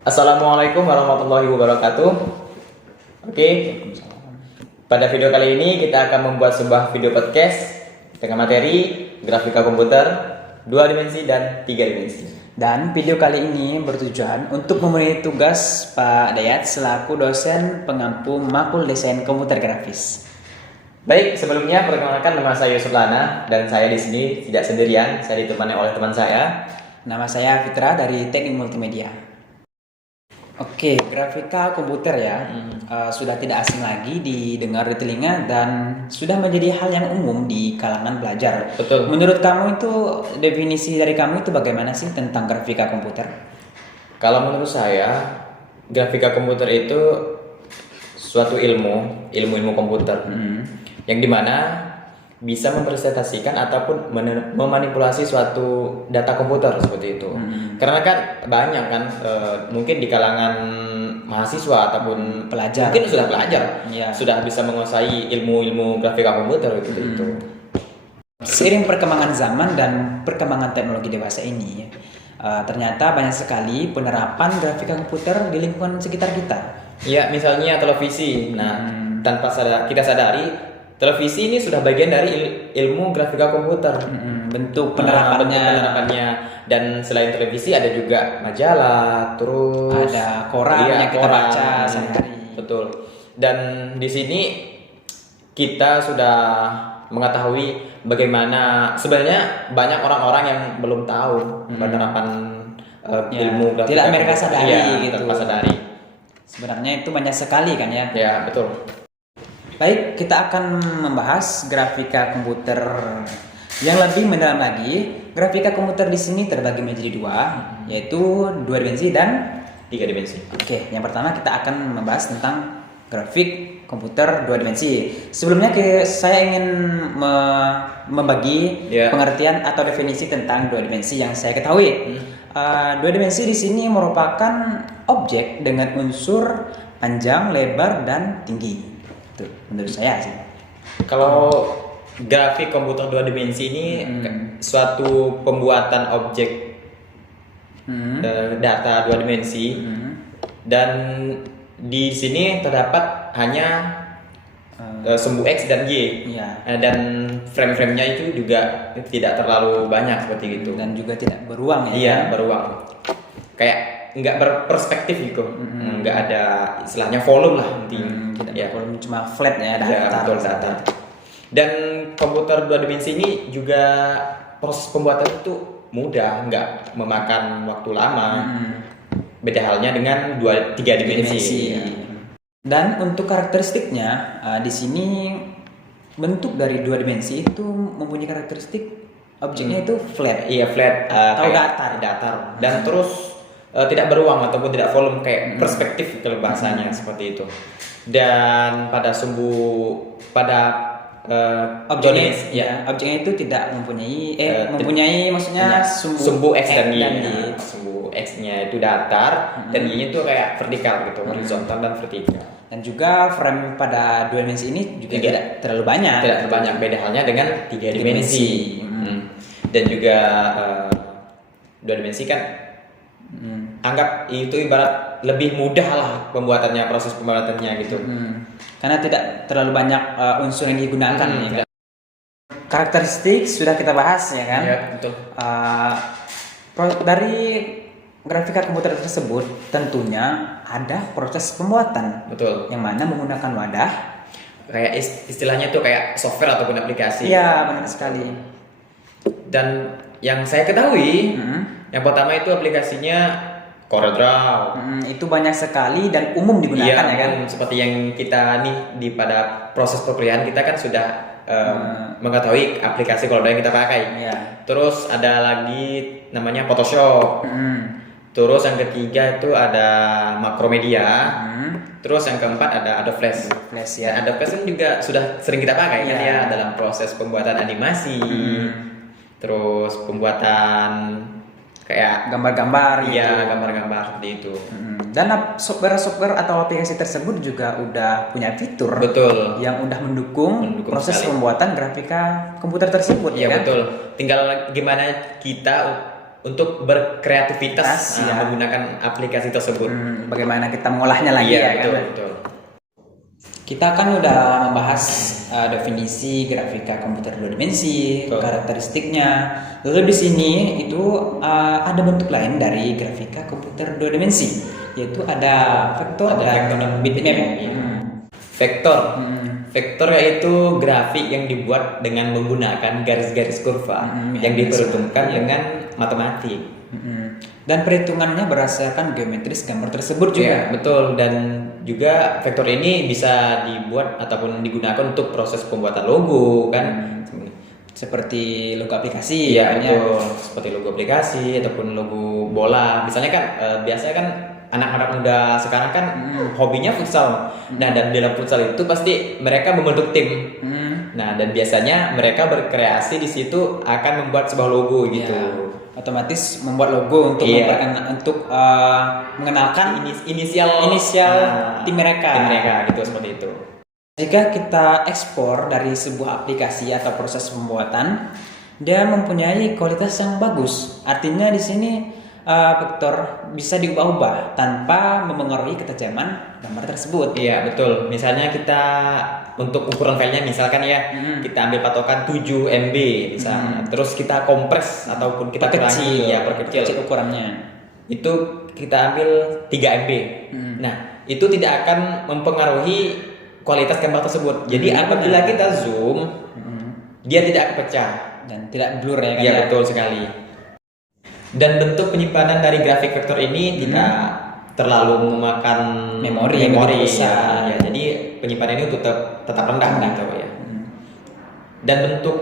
Assalamualaikum warahmatullahi wabarakatuh. Oke, pada video kali ini kita akan membuat sebuah video podcast dengan materi grafika komputer 2 dimensi dan 3 dimensi. Dan video kali ini bertujuan untuk memenuhi tugas Pak Dayat selaku dosen pengampu makul desain komputer grafis. Baik, sebelumnya perkenalkan nama saya Yusuf Lana dan saya di sini tidak sendirian, saya ditemani oleh teman saya. Nama saya Fitra dari Teknik Multimedia. Oke, grafika komputer ya sudah tidak asing lagi didengar di telinga dan sudah menjadi hal yang umum di kalangan pelajar. Betul. Menurut kamu itu definisi dari kamu itu bagaimana sih tentang grafika komputer? Kalau menurut saya, grafika komputer itu suatu ilmu komputer yang dimana bisa mempresentasikan ataupun memanipulasi suatu data komputer seperti itu. Karena kan banyak kan mungkin di kalangan mahasiswa ataupun Pelajar. mungkin sudah pelajar, Ya. sudah bisa menguasai ilmu grafika komputer itu. Seiring perkembangan zaman dan perkembangan teknologi dewasa ini, ternyata banyak sekali penerapan grafika komputer di lingkungan sekitar kita. Ya, misalnya televisi. Nah, tanpa kita sadari, televisi ini sudah bagian dari ilmu grafika komputer. Bentuk Bentuk penerapannya, penerapannya. Dan selain televisi ada juga majalah, terus ada koran iya, yang kita koran. baca sehari-hari. Betul. Dan di sini kita sudah mengetahui bagaimana sebenarnya banyak orang-orang yang belum tahu penerapan Ya, ilmu grafika tidak mereka komputer. sadari Iya, gitu. tanpa sadari. Sebenarnya itu banyak sekali kan ya. Ya, betul. Baik, kita akan membahas grafika komputer yang lebih mendalam lagi. Grafika komputer di sini terbagi menjadi dua, yaitu 2 dimensi dan 3 dimensi. Oke, yang pertama kita akan membahas tentang grafik komputer 2 dimensi. Sebelumnya saya ingin membagi Ya. pengertian atau definisi tentang 2 dimensi yang saya ketahui. 2 dimensi di sini merupakan objek dengan unsur panjang, lebar, dan tinggi. Itu menurut saya sih. Kalau grafik komputer 2 dimensi ini suatu pembuatan objek data 2 dimensi dan di sini terdapat hanya sumbu X dan Y. Iya. Dan frame-framenya itu juga tidak terlalu banyak seperti itu. Dan juga tidak beruang ya. Iya, beruang. Kayak nggak berperspektif gitu. Nggak ada istilahnya volume lah intinya. Tidak Ya. beruang, cuma flat ya, Ya, datar. betul, datar. Dan komputer 2 dimensi ini juga proses pembuatan itu mudah, nggak memakan waktu lama. Beda halnya dengan 3 dimensi. Ya. Dan untuk karakteristiknya di sini bentuk dari 2 dimensi itu mempunyai karakteristik objeknya itu flat. Iya, flat Atau kayak datar. Dan terus tidak beruang ataupun tidak volume kayak perspektif kalau bahasanya seperti itu. Dan pada Objeknya, dimensi, ya, objeknya itu tidak mempunyai maksudnya sumbu X dan Y. Y. Sumbu X-nya itu datar dan Y-nya itu kayak vertikal gitu, horizontal dan vertikal. Dan juga frame pada 2 dimensi ini juga tidak terlalu banyak. Tidak terlalu banyak, beda halnya dengan 3 dimensi. Dan juga 2 dimensi kan anggap itu ibarat lebih mudah lah pembuatannya, proses pembuatannya gitu. Karena tidak terlalu banyak unsur yang digunakan ya. Karakteristik sudah kita bahas ya kan. Iya, betul. Dari grafika komputer tersebut tentunya ada proses pembuatan. Betul. Yang mana menggunakan wadah. Kayak istilahnya tuh kayak software ataupun aplikasi. Iya, benar sekali. Dan yang saya ketahui, yang pertama itu aplikasinya CorelDRAW. Itu banyak sekali dan umum digunakan ya kan. Seperti yang kita nih pada proses perkuliahan kita kan sudah mengetahui aplikasi CorelDRAW yang kita pakai. Iya. Terus ada lagi namanya Photoshop. Terus yang ketiga itu ada Macromedia. Terus yang keempat ada Adobe Flash. Flash Dan ya. Adobe Flash kan juga sudah sering kita pakai kan Iya. ya dalam proses pembuatan animasi. Terus pembuatan kayak Gambar-gambar gitu. iya, gambar-gambar seperti itu. Dan software atau aplikasi tersebut juga udah punya fitur Betul. yang udah mendukung proses sekali. pembuatan grafika komputer tersebut Iya, ya kan? betul. Tinggal gimana kita untuk berkreativitas Ya. menggunakan aplikasi tersebut. Bagaimana kita mengolahnya lagi Iya, ya betul, kan? betul. Kita kan udah membahas definisi grafika komputer 2 dimensi, Betul. karakteristiknya. Lalu di sini itu ada bentuk lain dari grafika komputer 2 dimensi, yaitu ada vektor Ada dan vektor dan bitmap. iya. Vektor. Vektor yaitu grafik yang dibuat dengan menggunakan garis-garis kurva yang diperhitungkan dengan matematik. Dan perhitungannya berdasarkan geometris gambar tersebut juga. Iya, betul. Dan juga vektor ini bisa dibuat ataupun digunakan untuk proses pembuatan logo kan. Seperti logo aplikasi. Iya, kan ya. betul. Seperti logo aplikasi ataupun logo bola. Misalnya kan biasanya kan anak-anak muda sekarang kan hobinya futsal. Nah, dan dalam futsal itu pasti mereka membentuk tim. Nah, dan biasanya mereka berkreasi di situ akan membuat sebuah logo gitu. Ya, otomatis membuat logo untuk Iya. mengenalkan Inisial tim mereka. Tim mereka gitu, seperti itu. Jika kita ekspor dari sebuah aplikasi atau proses pembuatan, dia mempunyai kualitas yang bagus. Artinya di sini vektor bisa diubah-ubah tanpa memengaruhi ketajaman gambar tersebut. Iya, betul. Misalnya kita untuk ukuran filenya misalkan ya, kita ambil patokan 7 MB misalnya. Terus kita kompres ataupun kita kurangi ya, perkecil ukurannya. Itu kita ambil 3 MB. Nah, itu tidak akan mempengaruhi kualitas gambar tersebut. Jadi apabila kita zoom, dia tidak akan pecah Dan tidak blur ya kan? Iya, betul sekali. Dan bentuk penyimpanan dari grafik vektor ini tidak terlalu memakan Memori ya. Jadi penyimpanan ini tetap rendah gitu ya. Dan bentuk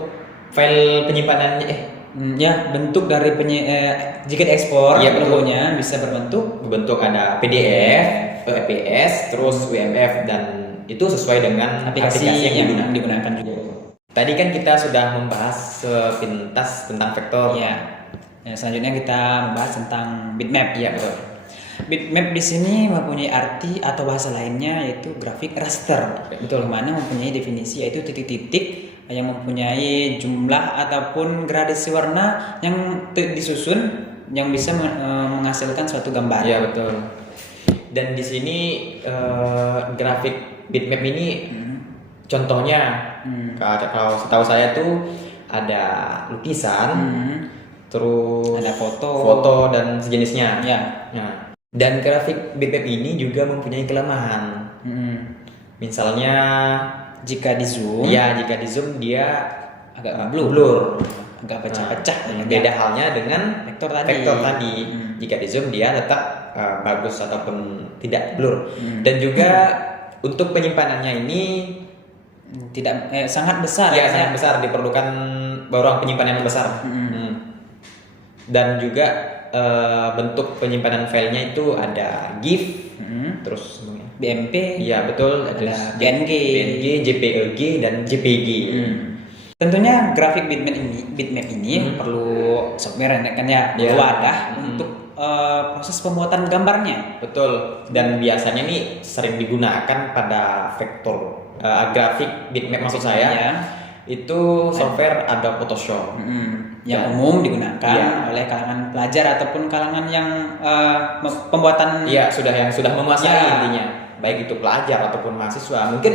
file penyimpanannya Ya, bentuk dari jika diekspor Iya, betul. logonya bisa bentuk ada PDF, EPS, terus WMF, dan itu sesuai dengan aplikasi yang yang digunakan juga. Tadi kan kita sudah membahas sepintas tentang vektor. Ya. Selanjutnya kita membahas tentang bitmap. Iya, betul. Bitmap di sini mempunyai arti atau bahasa lainnya yaitu grafik raster. Betul. Mana mempunyai definisi yaitu titik-titik yang mempunyai jumlah ataupun gradasi warna yang disusun yang bisa menghasilkan suatu gambar. Iya, betul. Dan di sini grafik bitmap ini contohnya kalau setahu saya tuh ada lukisan, terus ada foto dan sejenisnya. Ya. Nah, dan grafik bitmap ini juga mempunyai kelemahan. Misalnya Jika di zoom, jika di zoom dia agak blur. agak pecah-pecah. Beda halnya dengan vektor tadi. Jika di zoom dia tetap bagus ataupun tidak blur. Dan juga untuk penyimpanannya ini tidak sangat besar. ya sangat besar, diperlukan ruang penyimpanan yang besar. Dan juga bentuk penyimpanan filenya itu ada GIF, terus BMP, iya betul, ada BNG, JPEG dan JPG. Tentunya grafik bitmap ini perlu software kan ya, Iya. wadah untuk proses pembuatan gambarnya. Betul. Dan biasanya nih sering digunakan pada vektor grafik bitmap maksud saya. Ya. Itu software Adobe Photoshop. Yang Dan- umum digunakan Iya. oleh kalangan pelajar ataupun kalangan yang pembuatan Iya, yang sudah menguasai Ya. intinya. Baik itu pelajar ataupun mahasiswa. Mungkin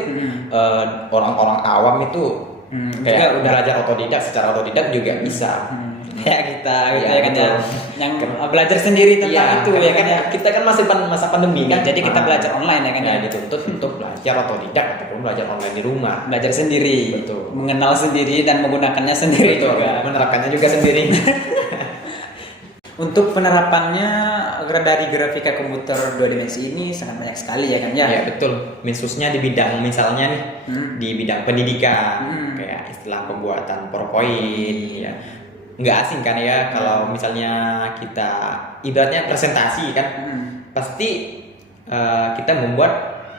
orang-orang awam itu juga kayak udah belajar otodidak, secara otodidak juga bisa. kayak kita gitu Iya, ya kan ya, betul. yang belajar sendiri tentang itu ya kan ya. Kita kan masih masa pandemi kan. Jadi kita belajar online ya kan ya. Nah, dituntut untuk belajar otodidak ataupun belajar online di rumah. Belajar sendiri, Betul. mengenal sendiri dan menggunakannya sendiri Betul. juga. Menerapkannya juga sendiri. Untuk penerapannya dari grafika komputer 2 dimensi ini sangat banyak sekali ya kan ya. Ya betul, khususnya di bidang misalnya nih di bidang pendidikan kayak istilah pembuatan PowerPoint ya nggak asing kan ya kalau misalnya kita ibaratnya presentasi kan pasti kita membuat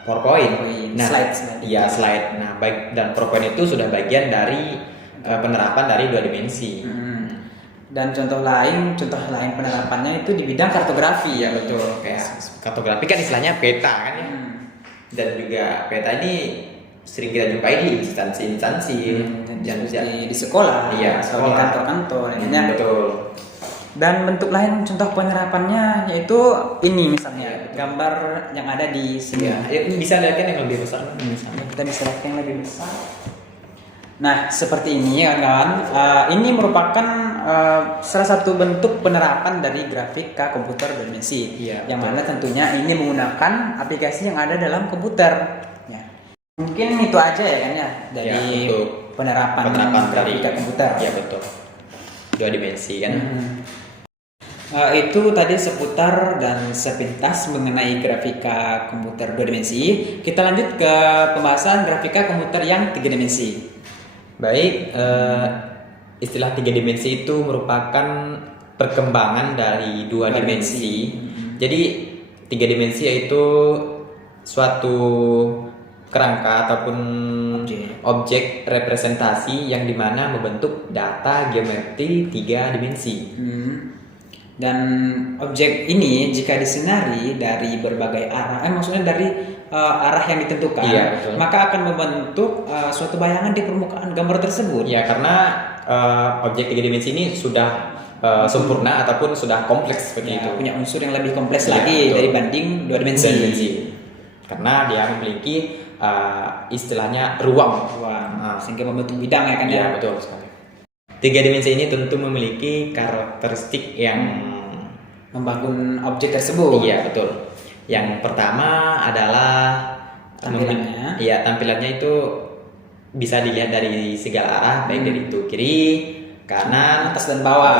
PowerPoint. Nah, Slide. iya slide. Nah, baik dan PowerPoint itu sudah bagian dari penerapan dari 2 dimensi. Dan contoh lain penerapannya itu di bidang kartografi. Iya betul, kayak kartografi kan istilahnya peta kan ya. Dan juga peta ini sering kita jumpai di instansi-instansi di sekolah, Iya, atau di sekolah. kantor-kantor. Betul. Dan bentuk lain contoh penerapannya yaitu ini misalnya gambar yang ada di sini. Ya, bisa lihat kan yang lebih besar misalnya. Kita bisa lihat yang lebih besar. Nah, seperti ini kawan-kawan. Ini merupakan salah satu bentuk penerapan dari grafika komputer berdimensi. Iya, Yang mana tentunya ini menggunakan aplikasi yang ada dalam komputer. Ya. Mungkin itu aja ya kan ya dari penerapan grafika komputer. Ya betul. 2 dimensi kan. Itu tadi seputar dan sepintas mengenai grafika komputer 2 dimensi. Kita lanjut ke pembahasan grafika komputer yang 3 dimensi. Baik, istilah 3 dimensi itu merupakan perkembangan dari 2 dimensi. Jadi 3 dimensi yaitu suatu kerangka ataupun objek representasi yang dimana membentuk data geometri 3 dimensi. Dan objek ini jika disinari dari berbagai arah, maksudnya dari arah yang ditentukan, maka akan membentuk suatu bayangan di permukaan gambar tersebut. Ya, karena objek 3 dimensi ini sudah sempurna ataupun sudah kompleks seperti itu. Punya unsur yang lebih kompleks lagi dibanding 2 dimensi. Karena dia memiliki istilahnya ruang. Sehingga membentuk bidang ya kan ya. Betul sekali. 3 dimensi ini tentu memiliki karakteristik yang membangun objek tersebut. Iya, betul. Yang pertama adalah tampilannya. Tampilannya itu bisa dilihat dari segala arah, baik dari itu kiri, kanan, atas dan bawah.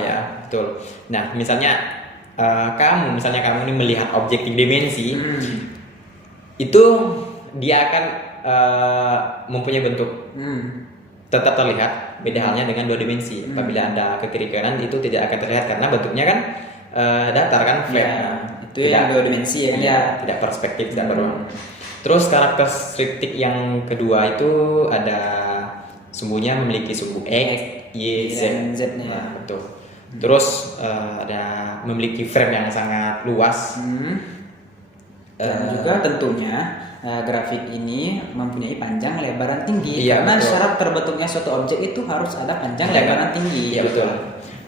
Ya, betul. Nah, misalnya kamu ini melihat objek 3 dimensi, itu dia akan mempunyai bentuk tetap terlihat, beda halnya dengan 2 dimensi. Apabila Anda ke kiri kanan itu tidak akan terlihat karena bentuknya kan datar kan, flat. Itu yang 2 dimensi ya. Tidak perspektif, tidak berwarna. Terus karakteristik yang kedua itu ada sumbunya memiliki sumbu X, Y, Z. Nah, betul. Terus ada memiliki frame yang sangat luas. Dan juga tentunya grafik ini mempunyai panjang, lebar, dan tinggi. Karena syarat terbentuknya suatu objek itu harus ada panjang, lebar, dan tinggi. Iya, betul.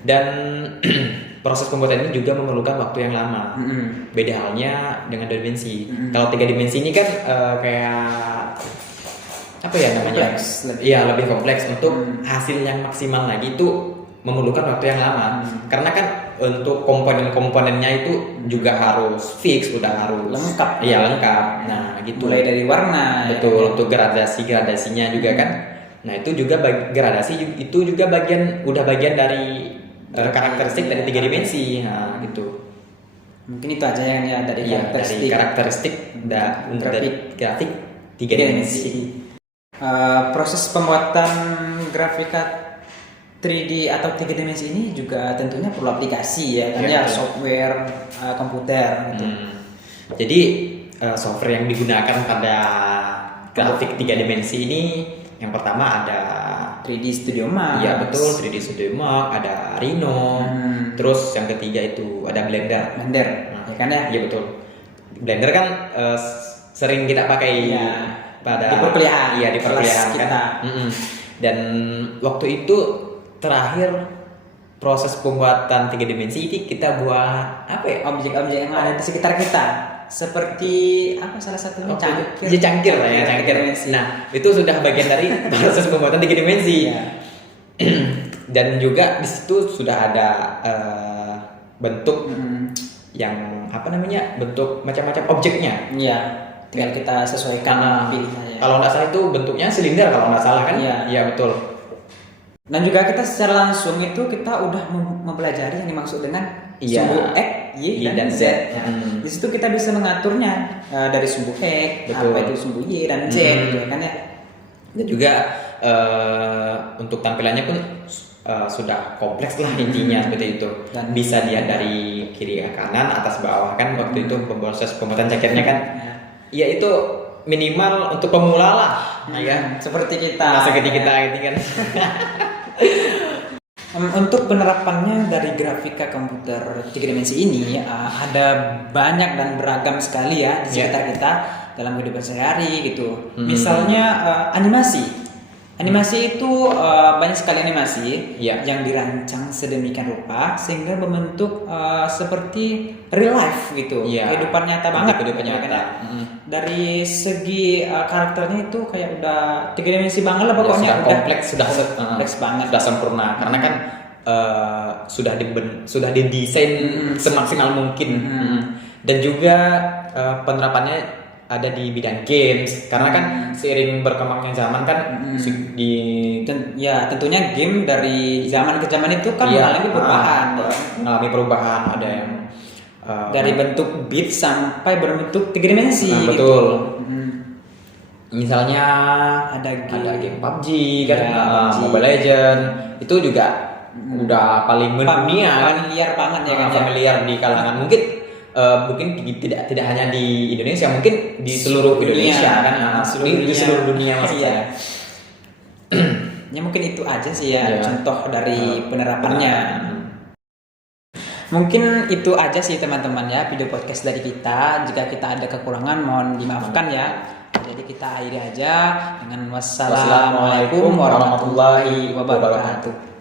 Dan proses pembuatan ini juga memerlukan waktu yang lama. Beda halnya dengan 2 dimensi. Kalau 3 dimensi ini kan kayak apa ya namanya? Lebih kompleks. Untuk hasil yang maksimal lagi itu memerlukan waktu yang lama. Karena kan untuk komponen-komponennya itu juga harus fix, udah harus lengkap. Iya, lengkap. Nah, gitu. Mulai dari warna. Betul, untuk gradasinya juga kan. Nah, itu juga gradasi itu juga bagian dari karakteristik dari 3 dimensi. Nah, gitu. Mungkin itu aja yang ya dari karakteristik grafik 3 dimensi. Proses pembuatan grafika 3D atau 3 dimensi ini juga tentunya perlu aplikasi ya, software komputer gitu. Jadi software yang digunakan pada grafik 3 dimensi ini yang pertama ada 3D Studio Max. Iya, betul, 3D Studio Max, ada Rhino. Terus yang ketiga itu ada Blender. Ya kan ya? Iya, betul. Blender kan sering kita pakai pada di perkuliahan. Iya, di perkuliahan kan. Dan waktu itu terakhir proses pembuatan 3 dimensi ini kita buat apa ya? Objek-objek yang ada di sekitar kita. Seperti apa salah satunya cangkir. Ya, cangkir. Nah, itu sudah bagian dari proses pembuatan 3 dimensi. Dan juga di situ sudah ada bentuk yang bentuk macam-macam objeknya. Iya. Tinggal kita sesuaikan pilih saja. Kalau nggak salah itu bentuknya silinder kalau nggak salah kan? Iya, betul. Dan juga kita secara langsung itu kita udah mempelajari yang dimaksud dengan sumbu X, Y, dan Z. Di situ kita bisa mengaturnya dari sumbu X, apa itu sumbu Y dan Z, gitu kan ya. Dan juga untuk tampilannya pun sudah kompleks lah intinya seperti itu. Dan bisa dia dari kiri ke kanan, atas bawah kan waktu itu proses pembuatan cangkirnya kan. Ya itu minimal untuk pemula lah, ya. Seperti kita ini kan. Untuk penerapannya dari grafika komputer 3 dimensi ini ada banyak dan beragam sekali ya di sekitar kita dalam kehidupan sehari gitu. Misalnya animasi. Animasi itu banyak sekali animasi Iya. yang dirancang sedemikian rupa sehingga membentuk seperti real life gitu, Iya. kehidupan nyata banget. Kehidupan gitu, nyata. kan ya. Dari segi karakternya itu kayak udah 3 dimensi banget lah Ya, pokoknya. sudah kompleks, sudah kompleks banget. sudah sempurna karena kan sudah didesain semaksimal mungkin. Dan juga penerapannya ada di bidang games karena kan seiring berkembangnya zaman kan Tentunya game dari zaman ke zaman itu kan iya, mengalami perubahan. mengalami perubahan, ada yang Dari bentuk bit sampai berbentuk 3 dimensi. betul. Gitu. Misalnya Ada game PUBG kan, Ya, PUBG. Mobile Legend itu juga udah paling mendunia kan, familiar banget ya kan. familiar di kalangan mungkin tidak hanya di Indonesia, mungkin di seluruh Indonesia kan, di seluruh dunia maksud Iya. saya. Ya mungkin itu aja sih ya Iya. contoh dari penerapannya. Mungkin itu aja sih teman-teman ya video podcast dari kita. Jika kita ada kekurangan mohon dimaafkan ya. Jadi kita akhiri aja dengan wassalamualaikum warahmatullahi wabarakatuh.